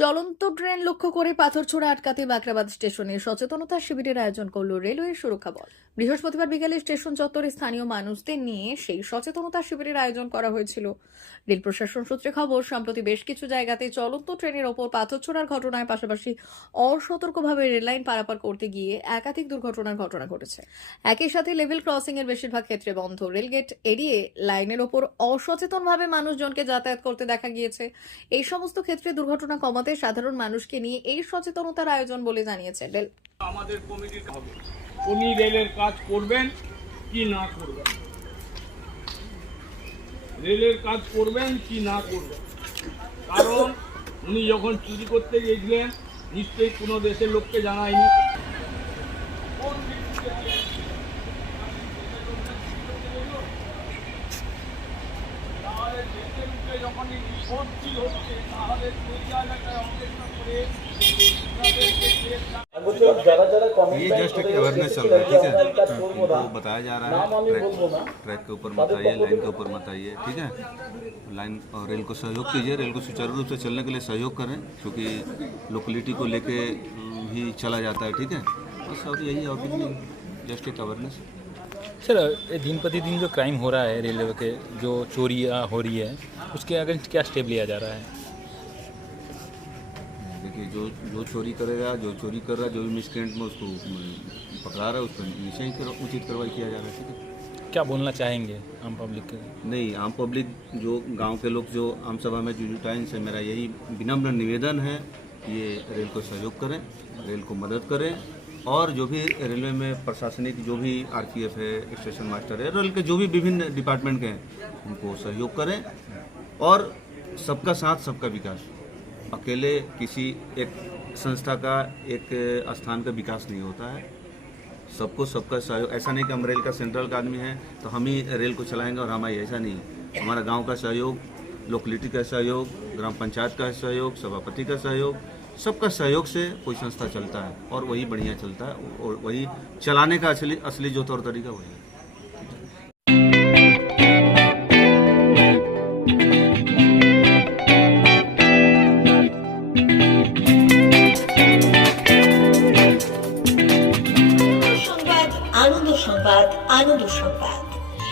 চলন্ত ট্রেন লক্ষ্য করে পাথর ছোড়া আটকাতে বাকরাবাদ স্টেশনে সচেতনতা শিবিরের আয়োজন করল রেলওয়ে সুরক্ষা বল। বৃহস্পতিবার বিকেলে স্টেশন চত্বরে স্থানীয় মানুষদের নিয়ে সেই সচেতনতা শিবিরের আয়োজন করা হয়েছিল। রেল প্রশাসন সূত্রে খবর, সম্প্রতি বেশ কিছু জায়গাতে চলন্ত ট্রেনের ওপর পাথর ছোড়ার ঘটনায় পাশাপাশি অসতর্কভাবে রেললাইন পারাপার করতে গিয়ে একাধিক দুর্ঘটনার ঘটনা ঘটেছে। একই সাথে লেভেল ক্রসিং এর বেশিরভাগ ক্ষেত্রে বন্ধ। রেলগেট এড়িয়ে লাইনের ওপর অসচেতনভাবে মানুষজনকে যাতায়াত করতে দেখা গিয়েছে। এই সমস্ত ক্ষেত্রে দুর্ঘটনা কমাতে সাধারণ মানুষকে নিয়ে এই সচেতনতার আয়োজন বলে জানিয়েছে রেল। আমাদের উনি রেলের কাজ করবেন কি না করবেন? রেলের কাজ করবেন কি না করবেন? কারণ উনি যখন চুরি করতে গিয়েছিলেন নিশ্চয়ই কোনো দেশের লোককে জানায়নি। যখন হচ্ছে, তাহলে সেই জায়গাটায় অপেক্ষা করে ये जस्ट एक अवेयरनेस चल रहा है ठीक है? इनको बताया जा रहा है। ट्रैक ट्रैक के ऊपर मत आइए लाइन के ऊपर मत आइए ठीक है? लाइन और रेल को सहयोग कीजिए रेल को सुचारू रूप से चलने के लिए सहयोग करें क्योंकि लोकेलिटी को लेके ही चला जाता है ठीक है? बस और यही और कुछ जस्ट एक अवेयरनेस सर दिन प्रतिदिन जो क्राइम हो रहा है रेलवे के जो चोरियाँ हो रही है उसके अगेंस्ट क्या स्टेप लिया जा रहा है? देखिए जो जो चोरी करेगा जो चोरी कर रहा है जो भी मिसक्रेंट में उसको पकड़ा रहा है उस पर निश्चय ही कर- उचित कार्रवाई किया जा रहा है ठीक है? क्या बोलना चाहेंगे आम पब्लिक के? नहीं आम पब्लिक जो गाँव के लोग जो आम सभा में जो जुटा है इनसे मेरा यही विनम्र निवेदन है कि ये रेल को सहयोग करें रेल को मदद करें और जो भी रेलवे में प्रशासनिक जो भी आरपीएफ है स्टेशन मास्टर है रेल के जो भी विभिन्न डिपार्टमेंट के हैं उनको सहयोग करें और सबका साथ सबका विकास। अकेले किसी एक संस्था का एक स्थान का विकास नहीं होता है। सबको सबका सहयोग, ऐसा नहीं कि हम रेल का सेंट्रल का आदमी है तो हम ही रेल को चलाएँगे और हमारी ऐसा नहीं। हमारा गाँव का सहयोग, लोकलिटी का सहयोग, ग्राम पंचायत का सहयोग, सभापति का सहयोग, सबका सहयोग से कोई संस्था चलता है और वही बढ़िया चलता है और वही चलाने का असली असली जो तौर तरीका वही है।